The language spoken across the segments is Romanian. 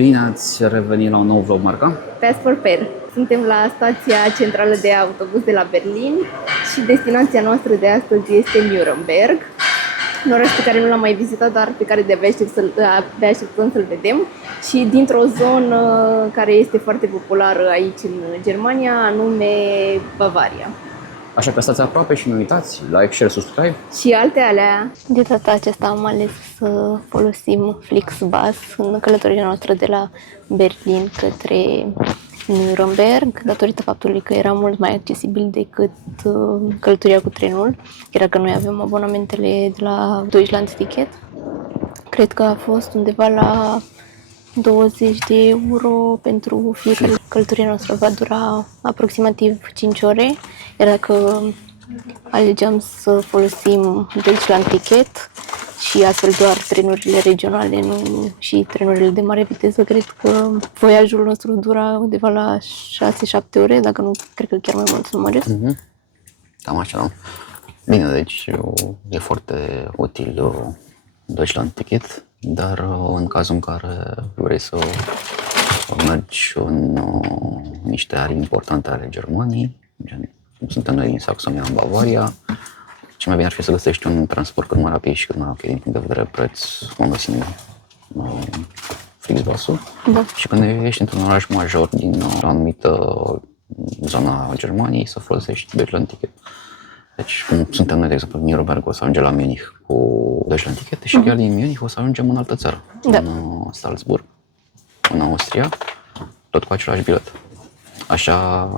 Bine ați revenit la un nou vlog, Marca. Pass for Pair. Suntem la stația centrală de autobuz de la Berlin și destinația noastră de astăzi este Nuremberg. Un oraș pe care nu l-am mai vizitat, dar pe care de-abia așteptăm să-l vedem. Și dintr-o zonă care este foarte populară aici în Germania, anume Bavaria. Așa că stați aproape și nu uitați, like, share, subscribe. Și alte alea. De data aceasta am ales să folosim Flixbus în călătoria noastră de la Berlin către Nuremberg, datorită faptului că era mult mai accesibil decât călătoria cu trenul, chiar că noi avem abonamentele de la Deutschland Ticket. Cred că a fost undeva la 20 de euro pentru fiecare. Călătoria noastră va dura aproximativ 5 ore, iar dacă alegeam să folosim Deutschland Ticket și astfel doar trenurile regionale, nu și trenurile de mare viteză, cred că voiajul nostru dura undeva la 6-7 ore, dacă nu, cred că chiar mai mult, nu mă râs. Cam așa, nu? Bine, deci e foarte util Deutschland Ticket, dar în cazul în care vrei să mergi în niște arii importante ale Germaniei, gen cum suntem noi din Saxonia în Bavaria, cel mai bine ar fi să găsești un transport cât mai rapid și cât mai ok din punct de vedere preț, unul singur, Flixbus-ul. Da. Și când ești într-un oraș major din o anumită zona Germaniei, să folosești Deutschland Ticket. Deci, cum suntem noi, de exemplu, în Nuremberg, o să ajungem la Munich cu Deutschland Ticket și chiar din Munich o să ajungem în altă țară, Da. în Salzburg, în Austria, tot cu același bilet. Așa,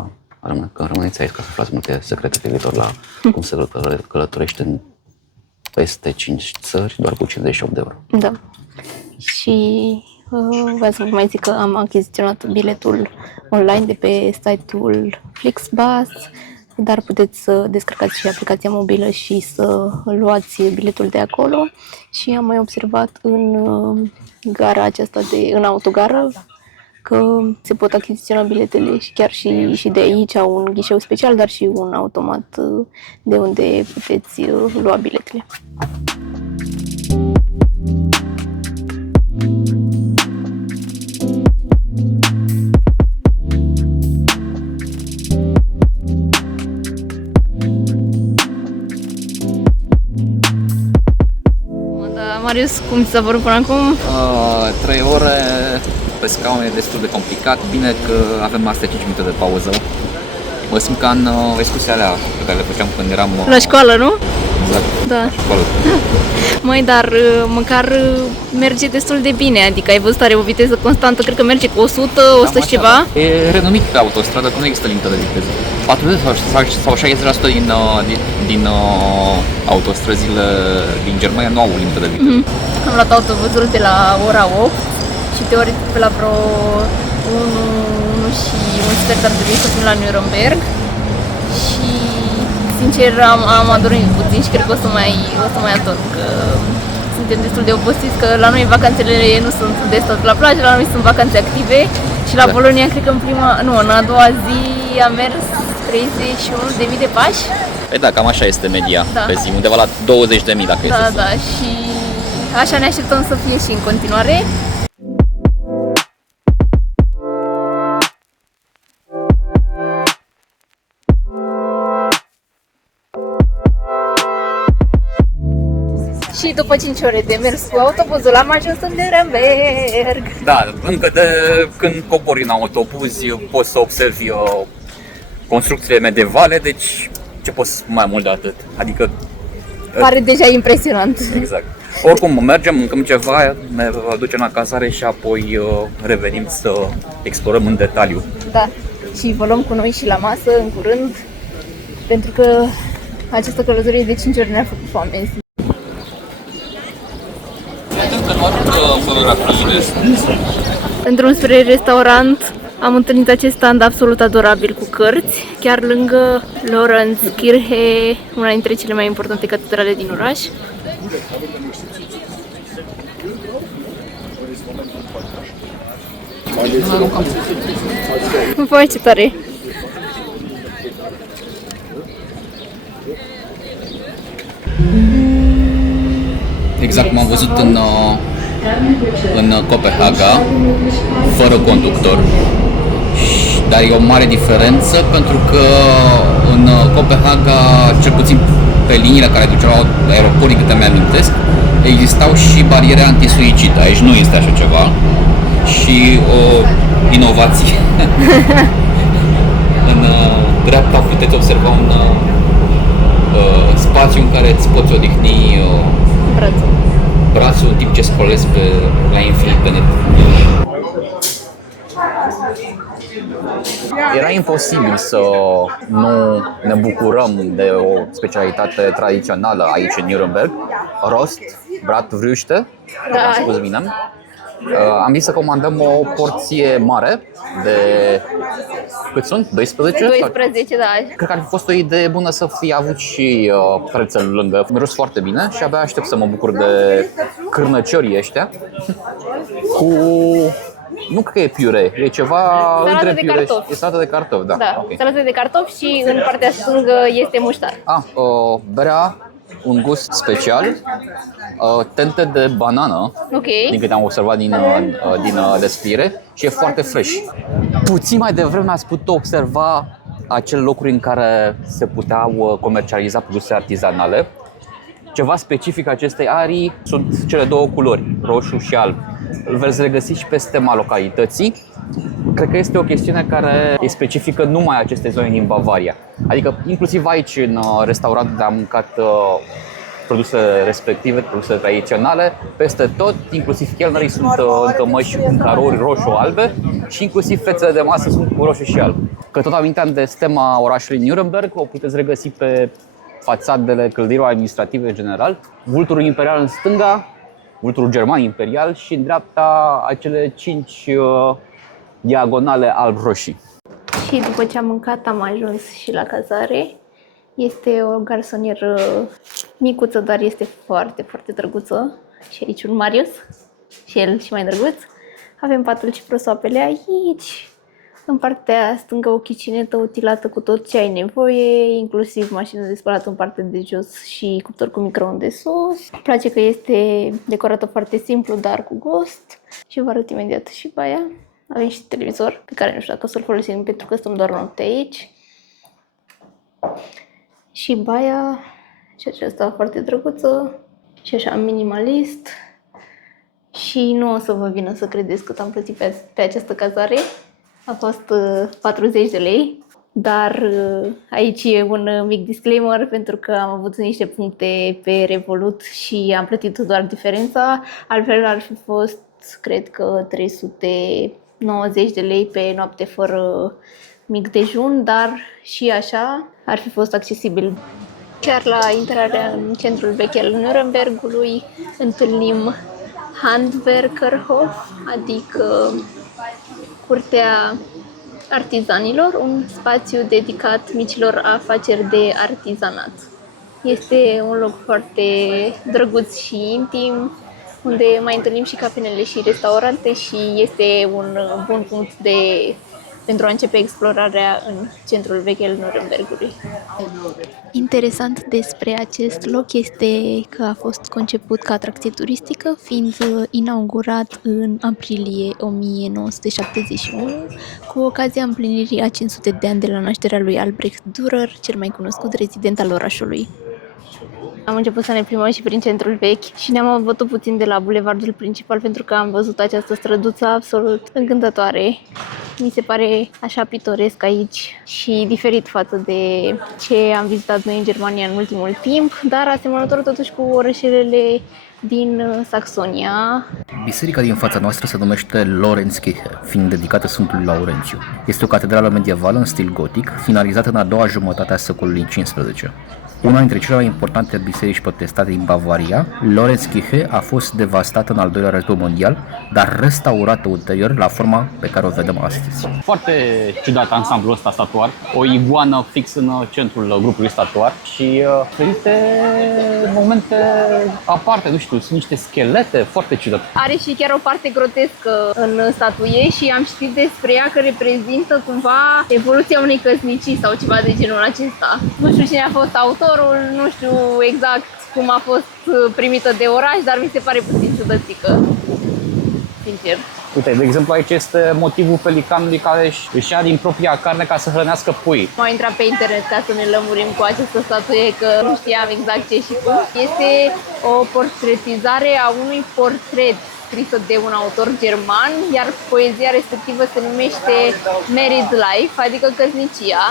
când rămâneți aici ca să aflați multe secrete privitor la cum se călătorește în peste 5 țări, doar cu 58 de euro. Da. Și vreau să vă mai zic că am achiziționat biletul online de pe site-ul Flixbus, dar puteți să descărcați și aplicația mobilă și să luați biletul de acolo. Și am mai observat în gara aceasta, în autogară, că se pot achiziționa biletele și chiar și de aici au un ghișeu special, dar și un automat de unde puteți lua biletele. Marius, cum ți s-a părut până acum? 3 ore pe scaun e destul de complicat, bine că avem astea 5 minute de pauză. Mă simt ca în excursiile alea pe care le făceam când eram... La școală, nu? Exact, Da. la școală. Măi, dar măcar merge destul de bine, adică ai văzut, are o viteză constantă, cred că merge cu 100, 100 și ceva. Da. E renumit pe autostradă, că nu există limită de viteză. 40 sau 60% din autostrăzile din Germania nu au o limită de viteză. Am luat autobuzul de la ora 8 și teoretic pe la vreo 1 și un sfert ar trebui să fim la Nuremberg. Și sincer am adormit puțin și cred că o să mai adorm, că suntem destul de obosiți, că la noi vacanțele nu sunt de stat la plajă, la noi sunt vacanțe active și la Polonia cred că în a doua zi am mers 31.000 de pași. Păi da, cam așa este media pe zi, undeva la 20.000 dacă este. Da, și așa ne așteptăm să fie și în continuare. Și după 5 ore de mers cu autobuzul am ajuns în Nuremberg. Da, încă de când cobori în autobuz poți să observi construcțiile medievale, deci ce poți să spun mai mult de atât? Adică... Pare deja impresionant. Exact. Oricum, mergem, mâncăm ceva, ne ducem la cazare și apoi revenim să explorăm în detaliu. Da, și vă luăm cu noi și la masă în curând, pentru că această călătorie de 5 ore ne-a făcut foame. În drum spre restaurant am întâlnit acest stand absolut adorabil cu cărți, chiar lângă Lorenzkirche, una dintre cele mai importante catedrale din oraș. Îmi face tare! Exact cum am văzut în în Copenhaga, fără conductor. Dar e o mare diferență pentru că în Copenhaga, cel puțin pe liniile care duceau la aeroport, din câte mi-amintesc, existau și bariere antisuicid. Aici nu este așa ceva și o inovație. În dreapta puteți observa un spațiu în care îți poți odihni brațul în timp ce scrollezi la infinit pe net. Era imposibil să nu ne bucurăm de o specialitate tradițională aici în Nuremberg, rost, bratwürste, am spus bine. Am zis să comandăm o porție mare de, cât sunt? 12? 12, da. Cred că ar fi fost o idee bună să fie avut și prețel lângă. Miros foarte bine și abia aștept să mă bucur de cârnăciorii ăștia cu... Nu cred că e piure, e ceva salată între de piure. cartofi. E salată de cartofi, da. Da, Okay. salată de cartofi și în partea stângă este muștar. Berea, un gust special, tente de banană, din câte am observat din descriere, și e foarte fresh. Puțin mai devreme ați putut observa acele locuri în care se puteau comercializa produse artizanale. Ceva specific acestei arii sunt cele două culori, roșu și alb. Îl veți regăsi și pe stema localității. Cred că este o chestiune care e specifică numai acestei zone din Bavaria. Adică inclusiv aici în restaurant unde am mâncat produse respective, produse tradiționale, peste tot, inclusiv chelnerii sunt în cămăși cu carouri roșu-albe și inclusiv fețele de masă sunt cu roșu și alb. Că tot aminteam de stema orașului Nuremberg, o puteți regăsi pe fațadele clădirilor administrative în general, vulturul imperial în stânga, vulturul german imperial și în dreapta acele 5 diagonale alb-roșii. Și după ce am mâncat am ajuns și la cazare. Este o garsonieră micuță, dar este foarte, foarte drăguță. Și aici un Marius, și el și mai drăguț. Avem patul și prosoapele aici. În partea stângă o chicinetă utilată cu tot ce ai nevoie, inclusiv mașină de spălat în partea de jos și cuptor cu microunde sus. Îmi place că este decorată foarte simplu, dar cu gust. Și vă arăt imediat și baia. Avem și televizor, pe care nu știu dacă o să-l folosim pentru că stăm doar noapte aici. Și baia, și aceasta foarte drăguță și așa minimalist. Și nu o să vă vină să credeți cât am plătit pe această cazare. A fost 40 de lei, dar aici e un mic disclaimer pentru că am avut niște puncte pe Revolut și am plătit doar diferența. Altfel ar fi fost, cred că 390 de lei pe noapte fără mic dejun, dar și așa ar fi fost accesibil. Chiar la intrarea în centrul vechi al Nurembergului întâlnim Handwerkerhof, adică Curtea Artizanilor, un spațiu dedicat micilor afaceri de artizanat. Este un loc foarte drăguț și intim, unde mai întâlnim și cafenele și restaurante și este un bun punct pentru a începe explorarea în centrul vechi al Nurembergului. Interesant despre acest loc este că a fost conceput ca atracție turistică, fiind inaugurat în aprilie 1971, cu ocazia împlinirii a 500 de ani de la nașterea lui Albrecht Dürer, cel mai cunoscut rezident al orașului. Am început să ne plimbăm și prin centrul vechi și ne-am abătut puțin de la bulevardul principal pentru că am văzut această străduță absolut încântătoare. Mi se pare așa pitoresc aici și diferit față de ce am vizitat noi în Germania în ultimul timp, dar asemănător totuși cu orășelele din Saxonia. Biserica din fața noastră se numește Lorenzkirche, fiind dedicată Sfântului Laurențiu. Este o catedrală medievală în stil gotic, finalizată în a doua jumătate a secolului XV. Una dintre cele mai importante biserici protestante din Bavaria, Lorenzkirche a fost devastată în al doilea război mondial, dar restaurată ulterior la forma pe care o vedem astăzi. Foarte ciudat ansamblul ăsta statuar, o iguană fix în centrul grupului statuar și diferite momente aparte, nu știu, sunt niște schelete foarte ciudate. Are și chiar o parte grotescă în statuie și am citit despre ea că reprezintă cumva evoluția unei căsnicii sau ceva de genul acesta. Nu știu cine a fost autorul, nu știu exact cum a fost primită de oraș, dar mi se pare puțin ciudățică. sincer. Uite, de exemplu, aici este motivul pelicanului care își ia din propria carne ca să hrănească pui. M-am intrat pe internet ca să ne lămurim cu această statuie, că nu știam exact ce și cum. Este o portretizare a unui portret scrisă de un autor german, iar poezia respectivă se numește Married Life, adică căsnicia.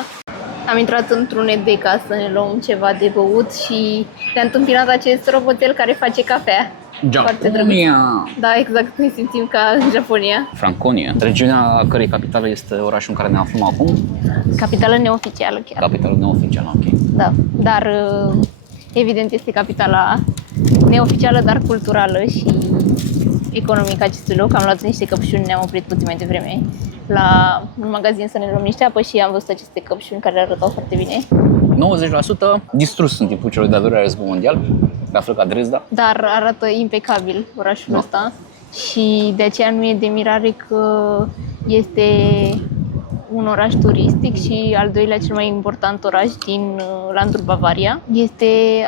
Am intrat într-un ED ca să ne luăm ceva de băut și te-a întâmpinat acest roboțel care face cafea. Japonia! Da, exact, ne simțim ca în Japonia. Franconia. Regiunea cărei capitală este orașul în care ne aflăm acum? Capitală neoficială chiar. Capitalul neoficial, ok. Da, dar evident este capitala neoficială, dar culturală și economică acestui loc. Am luat niște căpșuni, ne-am oprit puțin mai devreme la un magazin să ne luăm niște apă și am văzut aceste căpșuni care arătau foarte bine. 90% distrus în timpul celor de-al doilea război mondial, la fel ca Dresda. Dar arată impecabil orașul ăsta și de aceea nu e de mirare că este un oraș turistic și al doilea cel mai important oraș din landul Bavaria. Este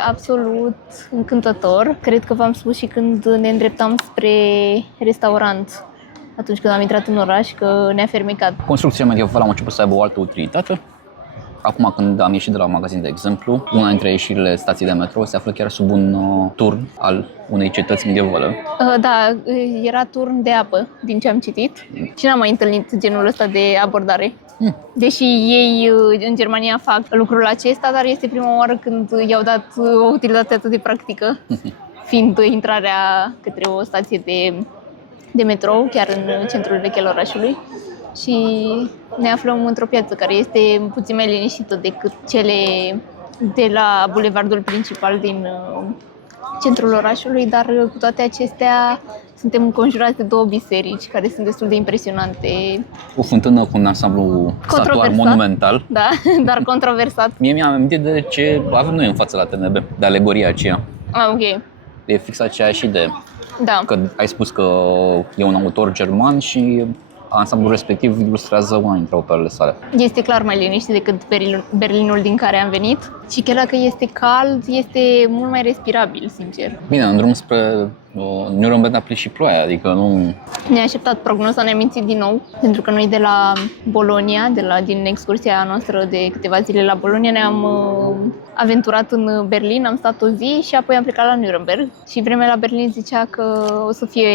absolut încântător. Cred că v-am spus și când ne îndreptam spre restaurant, atunci când am intrat în oraș, că ne-a fermecat. Construcția medievală a început să aibă o altă utilitate. Acum, când am ieșit de la magazin, de exemplu, una dintre ieșirile stației de metro se află chiar sub un turn al unei cetăți medievale. Da, era turn de apă, din ce am citit. Și n-am mai întâlnit genul ăsta de abordare. Deși ei în Germania fac lucrul acesta, dar este prima oară când i-au dat o utilitate atât de practică, fiind intrarea către o stație de metrou, chiar în centrul vechi al orașului. Și ne aflăm într-o piață care este puțin mai liniștită decât cele de la bulevardul principal din centrul orașului, dar cu toate acestea suntem înconjurați de două biserici care sunt destul de impresionante. O fântână cu un ansamblu statuar monumental. Da, dar controversat. Mie mi-am amintit de ce avem noi în față la TNB, de alegoria aceea. Ok. E fix aceeași idee. Da. Că ai spus că e un autor german și ansamblul respectiv ilustrează una dintre operele sale. Este clar mai liniștit decât Berlinul din care am venit și chiar dacă este cald, este mult mai respirabil, sincer. Bine, în drum spre Nuremberg a prins și ploaia, adică nu... Ne-a așteptat prognoza, ne-a mințit din nou, pentru că noi de la Bologna, din excursia noastră de câteva zile la Bologna, ne-am aventurat în Berlin, am stat o zi și apoi am plecat la Nuremberg. Și vremea la Berlin zicea că o să fie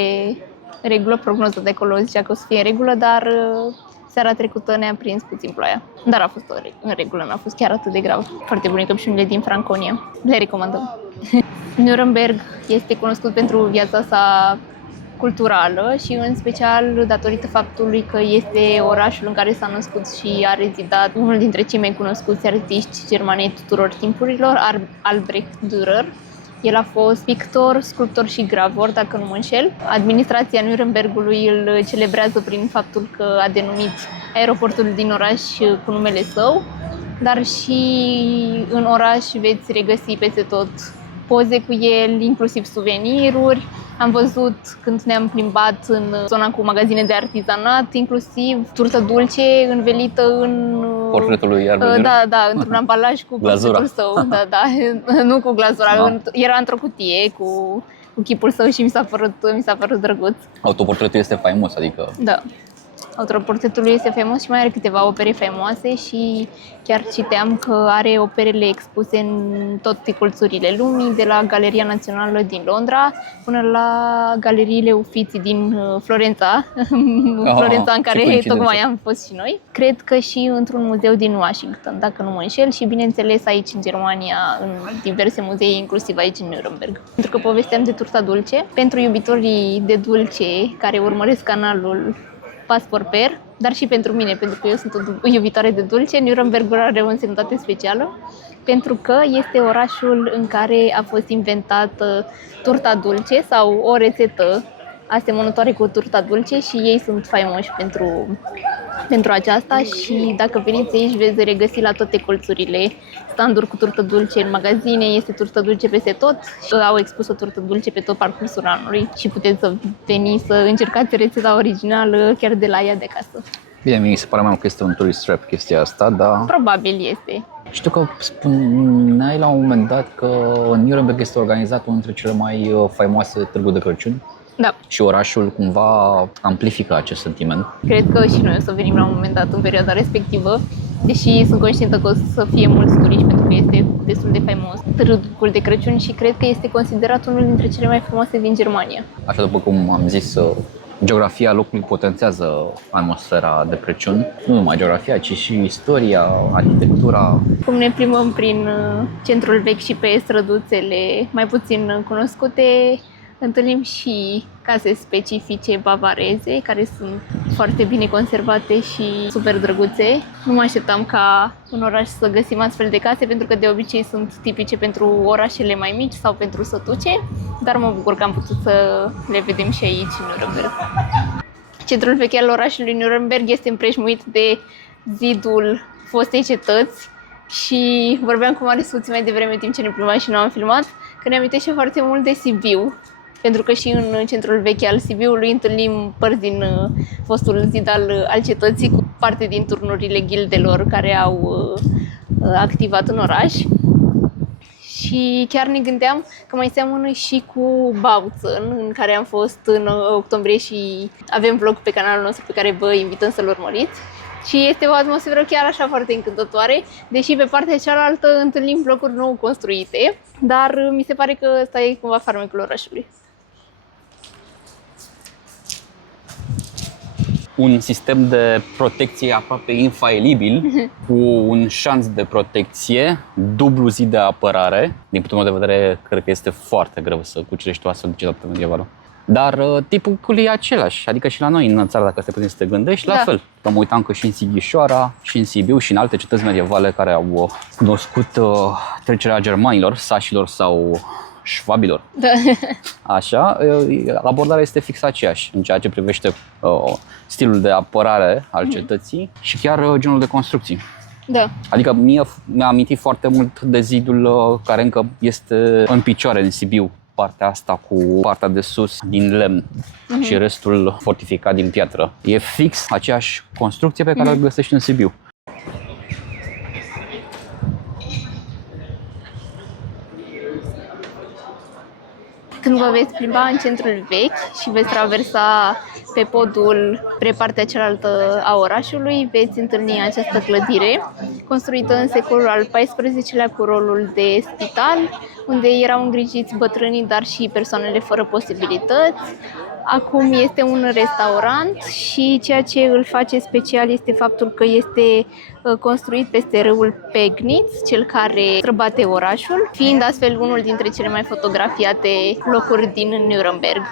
regulă, prognoza de acolo zicea că o să fie în regulă, dar seara trecută ne-a prins puțin ploaia. Dar a fost în regulă, n-a fost chiar atât de grav. Foarte bune căpșunile din Franconia, le recomandăm. Nuremberg este cunoscut pentru viața sa culturală și în special datorită faptului că este orașul în care s-a născut și a rezidat unul dintre cei mai cunoscuți artiști germani tuturor timpurilor, Albrecht Dürer. El a fost pictor, sculptor și gravor, dacă nu mă înșel. Administrația Nurembergului îl celebrează prin faptul că a denumit aeroportul din oraș cu numele său, dar și în oraș veți regăsi peste tot poze cu el, inclusiv suveniruri. Am văzut când ne-am plimbat în zona cu magazine de artizanat, inclusiv turtă dulce învelită în portretul lui Albrecht. Da, într-un ambalaj cu portretul său. Da, nu cu glazura, era într-o cutie cu chipul său și mi s-a părut drăguț. Autoportretul este faimos, adică... Da. Autoportretul lui este faimos și mai are câteva opere faimoase și chiar citeam că are operele expuse în toate colțurile lumii, de la Galeria Națională din Londra până la galeriile Uffizi din Florența, Florența în care tocmai am fost și noi. Cred că și într-un muzeu din Washington, dacă nu mă înșel, și bineînțeles aici în Germania, în diverse muzee, inclusiv aici în Nuremberg. Pentru că povesteam de turta dulce, pentru iubitorii de dulce care urmăresc canalul Pas Porper, dar și pentru mine, pentru că eu sunt o iubitoare de dulce. Nurembergul are o însemnătate specială, pentru că este orașul în care a fost inventată turta dulce sau o rețetă asemănătoare cu turta dulce și ei sunt faimoși pentru aceasta și dacă veniți aici veți regăsi la toate colțurile standuri cu turtă dulce în magazine, este turtă dulce peste tot. Au expus o turtă dulce pe tot parcursul anului și puteți să veniți să încercați rețeta originală chiar de la ea de acasă. Bine, mi se pare mai că este un tourist trap chestia asta, dar... Probabil este. Știu că spuneai la un moment dat că în Nuremberg este organizat unul dintre cele mai faimoase târguri de Crăciun. Da. Și orașul cumva amplifică acest sentiment. Cred că și noi o să venim la un moment dat în perioada respectivă, deși sunt conștientă că o să fie mulți turiști pentru că este destul de faimos Târgul de Crăciun și cred că este considerat unul dintre cele mai frumoase din Germania. Așa după cum am zis, geografia locului potențează atmosfera de Crăciun. Nu numai geografia, ci și istoria, arhitectura. Cum ne plimbăm prin centrul vechi și pe străduțele mai puțin cunoscute, întâlnim și case specifice bavareze, care sunt foarte bine conservate și super drăguțe. Nu mă așteptam ca în oraș să găsim astfel de case, pentru că de obicei sunt tipice pentru orașele mai mici sau pentru sătuce, dar mă bucur că am putut să le vedem și aici, în Nuremberg. Centrul vechi al orașului Nuremberg este împrejmuit de zidul fostei cetăți și vorbeam cu Marius mai devreme, în timp ce ne plimbam și nu am filmat, că ne amintește foarte mult de Sibiu, pentru că și în centrul vechi al Sibiului întâlnim părți din fostul zid al cetății cu parte din turnurile gildelor care au activat în oraș. Și chiar ne gândeam că mai seamănă și cu Bautzen, în care am fost în octombrie și avem vlog pe canalul nostru pe care vă invităm să-l urmăriți. Și este o atmosferă chiar așa foarte încântătoare, deși pe partea cealaltă întâlnim blocuri nou construite, dar mi se pare că ăsta e cumva farmecul orașului. Un sistem de protecție aproape infailibil, cu un șanț de protecție, dublu zid de apărare. Din punctul meu de vedere, cred că este foarte greu să cucerești o astfel de cetate medievală. Dar tipul e același, adică și la noi în țară, dacă te puteți să te gândești, la fel. Că mă uitam că și în Sighișoara, și în Sibiu, și în alte cetăți medievale care au cunoscut trecerea germanilor, sașilor sau șvabilor. Da. Așa, abordarea este fix aceeași în ceea ce privește stilul de apărare al cetății și chiar genul de construcții. Da. Adică mi-a amintit foarte mult de zidul care încă este în picioare în Sibiu, partea asta cu partea de sus din lemn și restul fortificat din piatră. E fix aceeași construcție pe care o găsești în Sibiu. Când vă veți plimba în centrul vechi și veți traversa pe podul spre partea cealaltă a orașului, veți întâlni această clădire construită în secolul al XIV-lea cu rolul de spital, unde erau îngrijiți bătrânii, dar și persoanele fără posibilități. Acum este un restaurant și ceea ce îl face special este faptul că este construit peste râul Pegnitz, cel care străbate orașul, fiind astfel unul dintre cele mai fotografiate locuri din Nuremberg.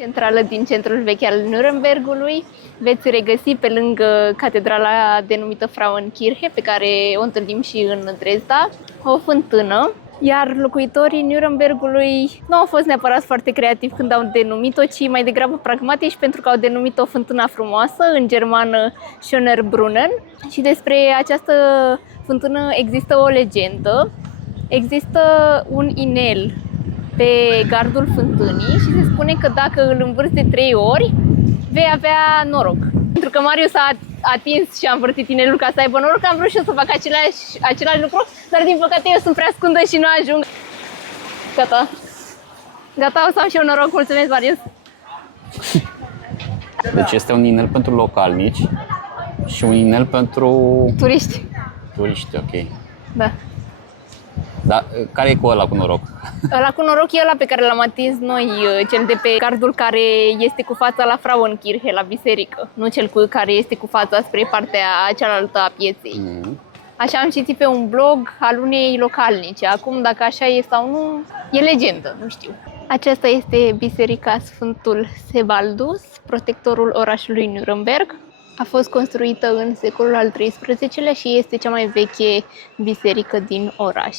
Centrală din centrul vechi al Nurembergului veți regăsi pe lângă catedrala denumită Frauenkirche, pe care o întâlnim și în Dresda, o fântână. Iar locuitorii Nurembergului nu au fost neapărat foarte creativi când au denumit-o, ci mai degrabă pragmatici, pentru că au denumit-o Fântâna Frumoasă, în germană Schöner Brunnen. Și despre această fântână există o legendă. Există un inel pe gardul fântânii și se spune că dacă îl învârți de 3 ori, vei avea noroc. Pentru că Marius a atins și a învârtit inelul ca să aibă noroc, am vrut și eu să fac același lucru, dar din păcate eu sunt prea scundă și nu ajung. Gata. Gata, o să am și eu noroc. Mulțumesc, Marius. Deci este un inel pentru localnici și un inel pentru Turiști. turiști, ok. Da. Dar care e cu ăla cu noroc? Ăla cu noroc e ăla pe care l-am atins noi, cel de pe gardul care este cu fața la Frauenkirche, la biserică, nu cel care este cu fața spre partea cealaltă a pieței. Așa am citit pe un blog al unei localnice. Acum, dacă așa e sau nu, e legendă, nu știu. Aceasta este biserica Sfântul Sebaldus, protectorul orașului Nuremberg. A fost construită în secolul al XIII-lea și este cea mai veche biserică din oraș.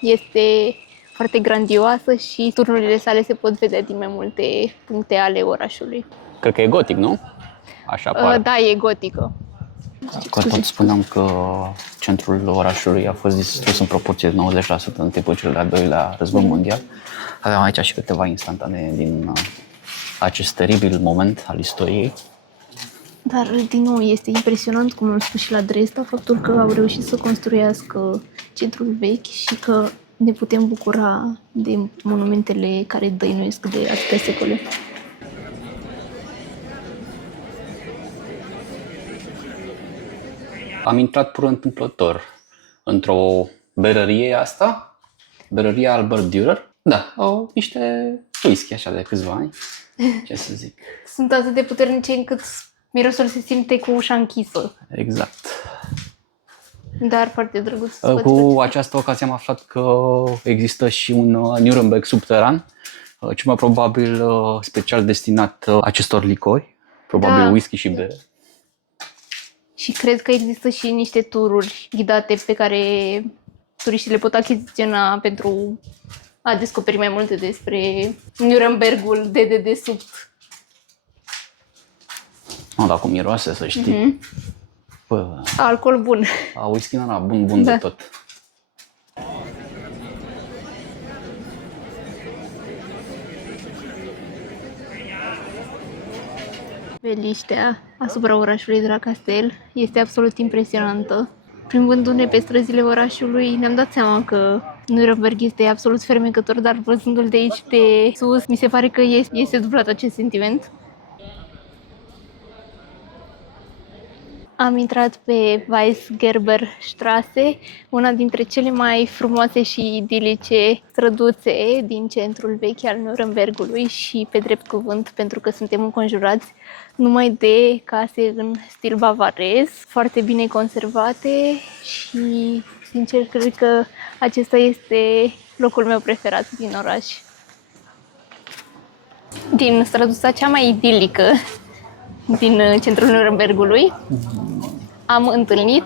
Este foarte grandioasă și turnurile sale se pot vedea din mai multe puncte ale orașului. Cred că e gotic, nu? Așa pare. Da, e gotică. Tot spuneam că centrul orașului a fost distrus în proporție de 90% în timpul cel de-al doilea război mondial. Aveam aici și câteva instantanee din acest teribil moment al istoriei. Dar, din nou, este impresionant, cum am spus și la Dresda, faptul că au reușit să construiască centrul vechi și că ne putem bucura de monumentele care dăinuiesc de atâtea secole. Am intrat pur întâmplător într-o berărie asta, berăria Albert Dürer. Da, au niște whisky așa de câțiva ani, ce să zic. Sunt atât de puternice încât mirosul se simte cu ușa închisă. Exact. Dar foarte drăguț. Cu această ocazie am aflat că există și un Nuremberg subteran, cel mai probabil special destinat acestor licori, probabil Da. whisky și bere. Și cred că există și niște tururi ghidate pe care turiștii le pot achiziționa pentru a descoperi mai multe despre Nurembergul de dedesubt. Dar cum miroase, să știi. Bă, Alcool bun. whisky ăla bun Da. de tot. Veliștea asupra orașului de la Castel este absolut impresionantă. Plimbându-ne pe străzile orașului, ne-am dat seama că Nuremberg este absolut fermecător, dar văzându-l de aici de sus, mi se pare că este dublat acest sentiment. Am intrat pe Weisgerberstraße, una dintre cele mai frumoase și idilice străduțe din centrul vechi al Nurembergului și pe drept cuvânt, pentru că suntem înconjurați numai de case în stil bavarez, foarte bine conservate și, sincer, cred că acesta este locul meu preferat din oraș. Din străduța cea mai idilică din centrul Nurembergului am întâlnit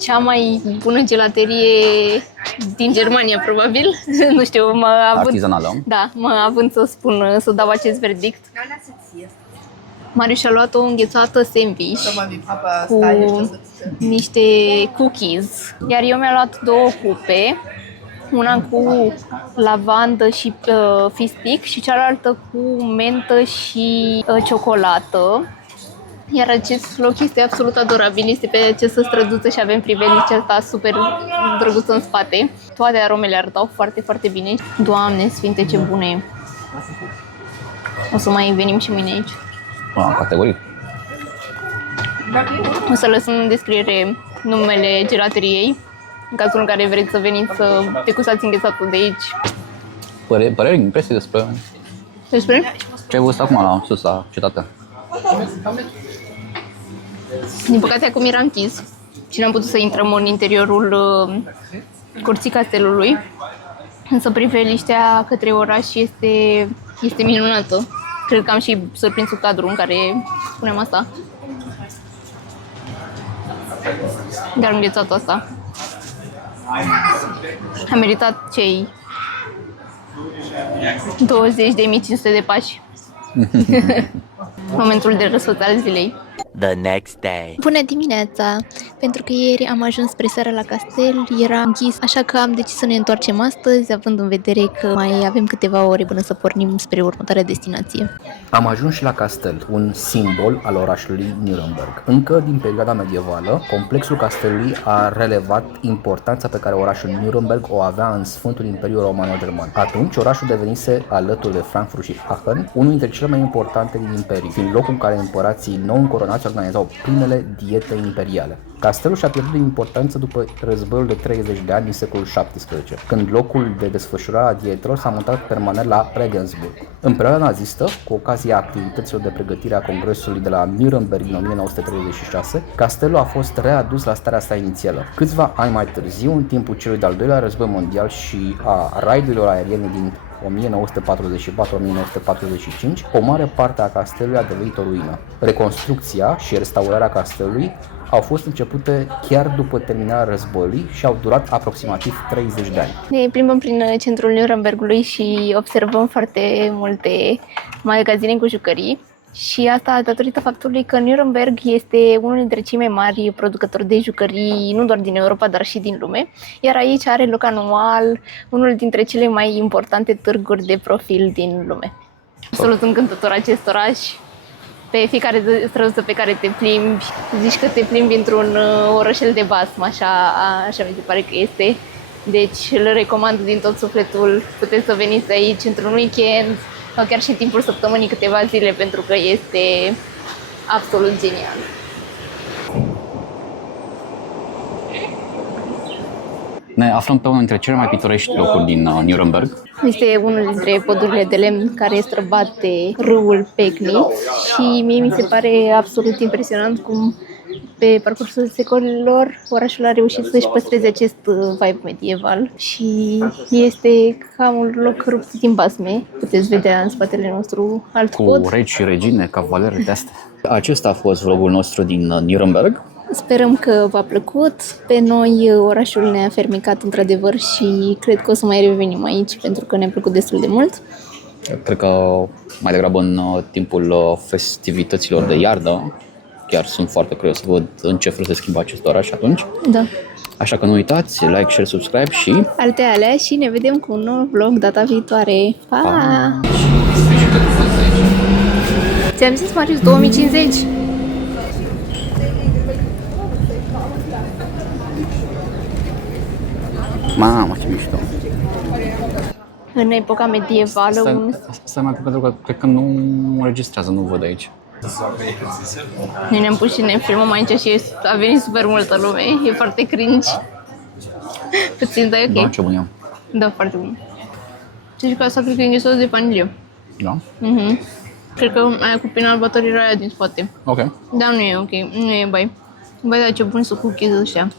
cea mai bună gelaterie din Germania, probabil. Nu știu, Artizanală. Da, mă având să spun, să dau acest verdict. Marius a luat o înghețată sandwich cu niște cookies, iar eu mi-am luat 2 cupe, una cu lavandă și fistic și cealaltă cu mentă și ciocolată. Iar acest loc este absolut adorabil, este pe această străduță și avem privenicea asta super drăguță în spate. Toate aromele arătau foarte, foarte bine. Doamne sfinte, ce bune e! O să mai venim și mâine aici. Categorii. O să lăsăm în descriere numele gelateriei, în cazul în care vreți să veniți să degustați înghețatul de aici. Păreri, impresii despre Despre? ce ai văzut acum la sus, la cetate? Din păcate acum era închis și n-am putut să intrăm în interiorul curții castelului, însă priveliștea către oraș este minunată. Cred că am și surprins un cadru în care spunem asta. Dar înghețatul asta a meritat cei 20.500 de pași. Momentul de răsărit al zilei. The next day. Bună dimineața! Pentru că ieri am ajuns spre seara la castel, era închis, așa că am decis să ne întoarcem astăzi, având în vedere că mai avem câteva ore până să pornim spre următoarea destinație. Am ajuns și la castel, un simbol al orașului Nuremberg. Încă din perioada medievală, complexul castelului a relevat importanța pe care orașul Nuremberg o avea în Sfântul Imperiu Romano-German. Atunci, orașul devenise, alături de Frankfurt și Aachen, unul dintre cele mai importante din imperiu, fiind locul în care împărații nou încoronați organizau primele diete imperiale. Castelul și-a pierdut din importanță după războiul de 30 de ani din secolul XVII, când locul de desfășurare a dietelor s-a mutat permanent la Regensburg. În perioada nazistă, cu ocazia activităților de pregătire a congresului de la Nuremberg din 1936, castelul a fost readus la starea sa inițială. Câțiva ani mai târziu, în timpul celui de-al doilea război mondial și a raidurilor aeriene din 1944-1945, o mare parte a castelului a devenit o ruină. Reconstrucția și restaurarea castelului au fost începute chiar după terminarea războiului și au durat aproximativ 30 de ani. Ne plimbăm prin centrul Nurembergului și observăm foarte multe magazine cu jucării. Și asta datorită faptului că Nuremberg este unul dintre cei mai mari producători de jucării, nu doar din Europa, dar și din lume. Iar aici are loc anual unul dintre cele mai importante târguri de profil din lume. Absolut încântător acest oraș. Pe fiecare străzuță pe care te plimbi, zici că te plimbi într-un orășel de basm, așa mi se pare că este. Deci îl recomand din tot sufletul. Puteți să veniți aici într-un weekend sau chiar și în timpul săptămânii câteva zile, pentru că este absolut genial. Ne aflăm pe unul dintre cele mai pitorești locuri din Nuremberg. Este unul dintre podurile de lemn care străbate râul Pegnitz și mie mi se pare absolut impresionant cum pe parcursul secolelor orașul a reușit să-și păstreze acest vibe medieval și este ca un loc rupt din basme. Puteți vedea în spatele nostru alt pod. Cu regi și regine, cavaleri de astea. Acesta a fost vlogul nostru din Nuremberg. Sperăm că v-a plăcut. Pe noi orașul ne-a fermicat într-adevăr și cred că o să mai revenim aici pentru că ne-a plăcut destul de mult. Cred că mai degrabă în timpul festivităților de iarnă. Chiar sunt foarte curios să văd în ce fel se schimbă acest oraș atunci. Da. Așa că nu uitați, like, share, subscribe și... Alte alea și ne vedem cu un nou vlog data viitoare. Pa! Ți-am zis, Marius, 2050? Mamă, ce mișto. În epoca medievală, Stai mai pentru că cred că nu înregistrează, nu văd aici. noi ne-am pus și ne filmăm aici și a venit super multă lume. E foarte cringe. Puțin, dar e ok. Da, ce bun e. Da, foarte bun. Deci că asta cred că e înghețat de vanilie. Da? Cred că aia cu pina albătării aia din spate. Ok. Da, nu e ok, nu e bai. Băi, dar ce bun sunt cookies ăștia.